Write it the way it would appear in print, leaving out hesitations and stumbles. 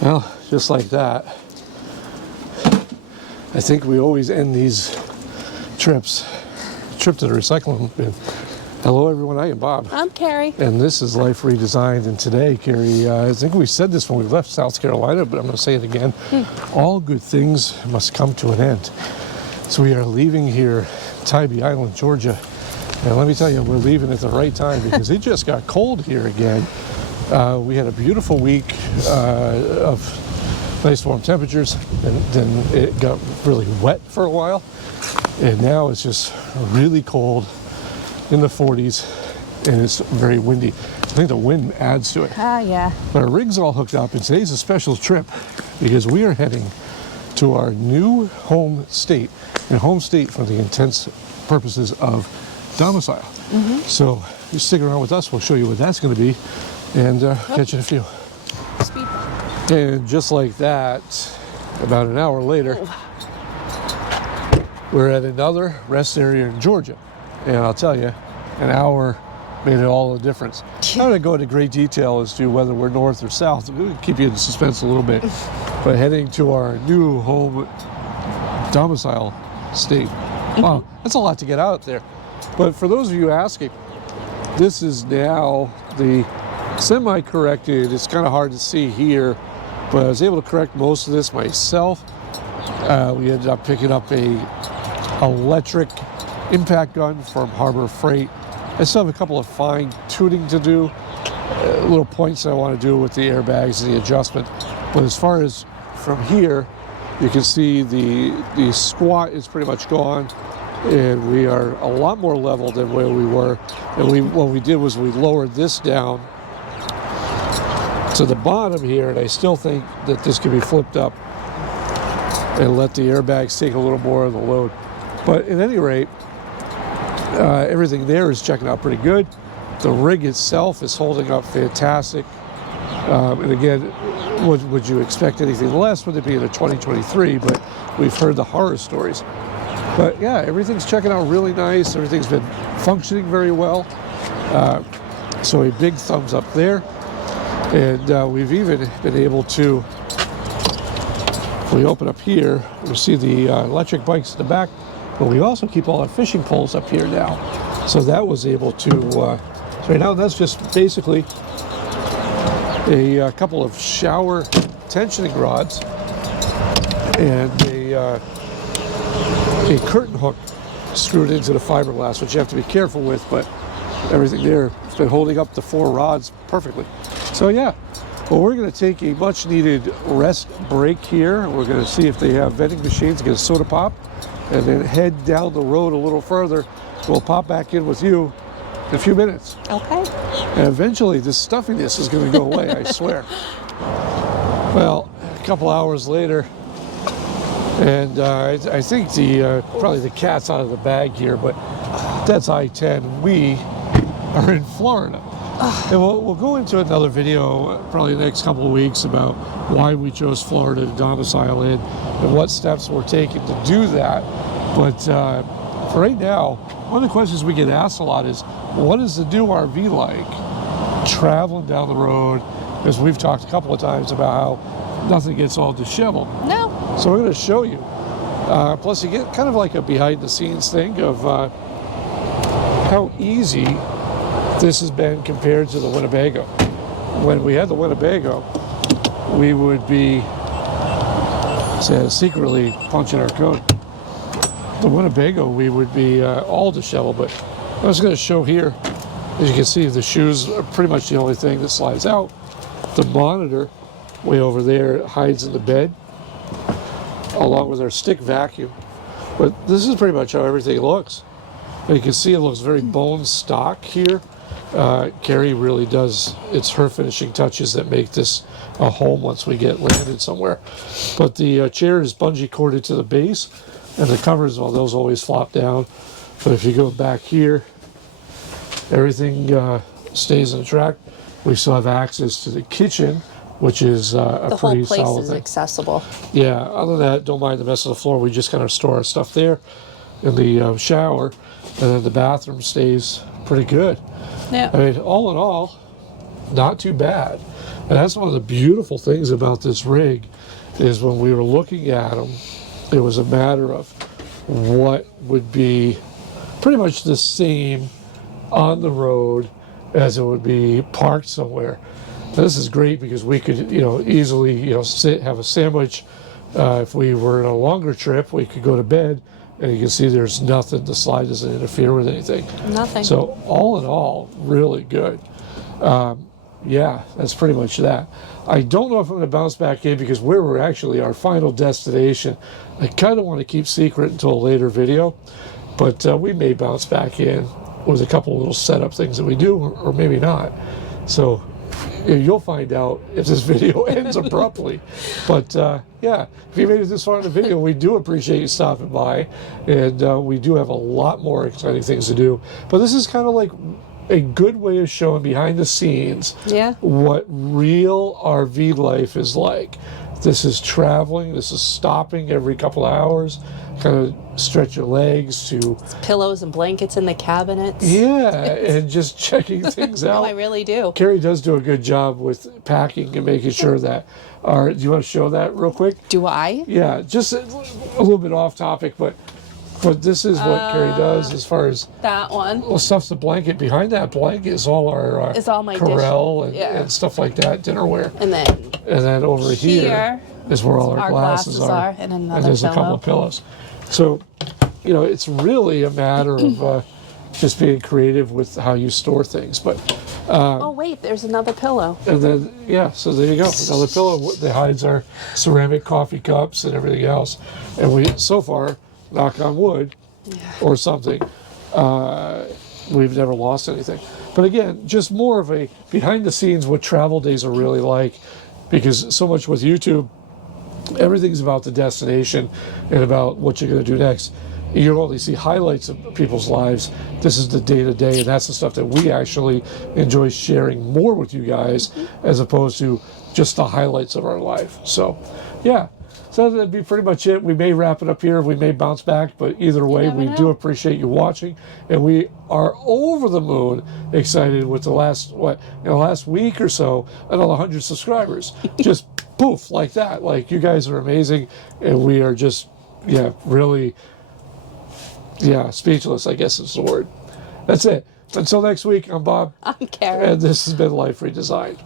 Well, just like that, I think we always end these trips, trip to the recycling bin. Hello everyone, I am Bob. I'm Carrie. And this is Life Redesigned. And today, Carrie, I think we said this when we left South Carolina, but I'm going to say it again. All good things must come to an end. So we are leaving here, Tybee Island, Georgia. And let me tell you, we're leaving at the right time because it just got cold here again. We had a beautiful week of nice warm temperatures, and then it got really wet for a while. And now it's just really cold in the 40s, and it's very windy. I think the wind adds to it. Yeah. But our rig's all hooked up, and today's a special trip because we are heading to our new home state, and home state for the intense purposes of domicile. So you stick around with us, we'll show you what that's going to be, and catch you in a few. Speed bump. And just like that, about an hour later, we're at another rest area in Georgia. And I'll tell you, an hour made all the difference. I'm not going to go into great detail as to whether we're north or south. I'm going to keep you in suspense a little bit. But heading to our new home domicile state. Wow, that's a lot to get out there. But for those of you asking, this is now the semi-corrected. It's kind of hard to see here, but I was able to correct most of this myself. We ended up picking up a electric impact gun from Harbor Freight. I still have a couple of fine tuning to do, little points I want to do with the airbags and the adjustment. But as far as from here, you can see the squat is pretty much gone, and we are a lot more level than where we were. And what we did was we lowered this down to the bottom here, and I still think that this can be flipped up and let the airbags take a little more of the load. But at any rate, everything there is checking out pretty good. The rig itself is holding up fantastic. And again, would you expect anything less with it being a 2023? But we've heard the horror stories. But yeah, everything's checking out really nice. Everything's been functioning very well. So a big thumbs up there. And we've even been able to, if we open up here, we see the electric bikes in the back. But we also keep all our fishing poles up here now. So that was able to, so right now that's just basically a couple of shower tensioning rods and a curtain hook screwed into the fiberglass, which you have to be careful with, but everything there has been holding up the 4 rods perfectly. So yeah, well, we're going to take a much needed rest break here. We're going to see if they have vending machines, get a soda pop, and then head down the road a little further. We'll pop back in with you in a few minutes. Okay. And eventually this stuffiness is going to go away, I swear. Well, a couple hours later, and I think probably the cat's out of the bag here, but that's I-10. We are in Florida. And we'll go into another video probably the next couple of weeks about why we chose Florida to domicile in and what steps we're taking to do that. But for right now, one of the questions we get asked a lot is, what is the new RV like traveling down the road? Because we've talked a couple of times about how nothing gets all disheveled. No. So we're going to show you. Plus you get kind of like a behind the scenes thing of how easy this has been compared to the Winnebago. When we had the Winnebago, we would be secretly punching our code. The Winnebago, we would be all disheveled, but I was going to show here, as you can see, the shoes are pretty much the only thing that slides out. The monitor, way over there, hides in the bed, along with our stick vacuum. But this is pretty much how everything looks. And you can see it looks very bone stock here. Carrie really does, it's her finishing touches that make this a home once we get landed somewhere. But the chair is bungee corded to the base, and the covers, well, those always flop down. But if you go back here, everything stays on track. We still have access to the kitchen, which is a pretty solid thing. The whole place is accessible. Yeah, other than that, don't mind the mess of the floor. We just kind of store our stuff there in the shower, and then the bathroom stays pretty good. Yeah. I mean, all in all, not too bad. And that's one of the beautiful things about this rig is when we were looking at them, it was a matter of what would be pretty much the same on the road as it would be parked somewhere. Now, this is great because we could, easily, sit, have a sandwich. If we were on a longer trip, we could go to bed, and you can see there's nothing. The slide doesn't interfere with anything. Nothing. So all in all, really good. Yeah, that's pretty much that. I don't know if I'm going to bounce back in because where we're actually our final destination, I kind of want to keep secret until a later video, but we may bounce back in with a couple of little setup things that we do, or maybe not. So you'll find out if this video ends abruptly. But yeah, if you made it this far in the video, we do appreciate you stopping by, and we do have a lot more exciting things to do. But this is kind of like a good way of showing behind the scenes what real RV life is like. This is traveling, this is stopping every couple of hours, kind of stretch your legs to Pillows and blankets in the cabinets. yeah, and just checking things out. No, I really do. Carrie does do a good job with packing and making sure that do you want to show that real quick? Do I? Yeah, just a little bit off topic, but this is what Carrie does as far as That one. well, stuff's the blanket. Behind that blanket is all our It's all my Corel dish. and stuff like that, dinnerware. And then Over here is where all our glasses are. And another there's pillow. a couple of pillows. So, it's really a matter of just being creative with how you store things. But oh wait, there's another pillow. and then so there you go, another pillow that hides our ceramic coffee cups and everything else. And we so far, knock on wood, or something, we've never lost anything. But again, just more of a behind the scenes what travel days are really like, because so much with YouTube, everything's about the destination and about what you're going to do next. You only see highlights of people's lives. This is the day-to-day, and that's the stuff that we actually enjoy sharing more with you guys, as opposed to just the highlights of our life. So, yeah. So that'd be pretty much it. We may wrap it up here. We may bounce back, but either way, we do appreciate you watching, and we are over the moon excited with the last week or so, another 100 subscribers. Just poof, like that. Like, you guys are amazing, and we are just, really, speechless, I guess is the word. That's it. Until next week, I'm Bob. I'm Karen. And this has been Life Redesigned.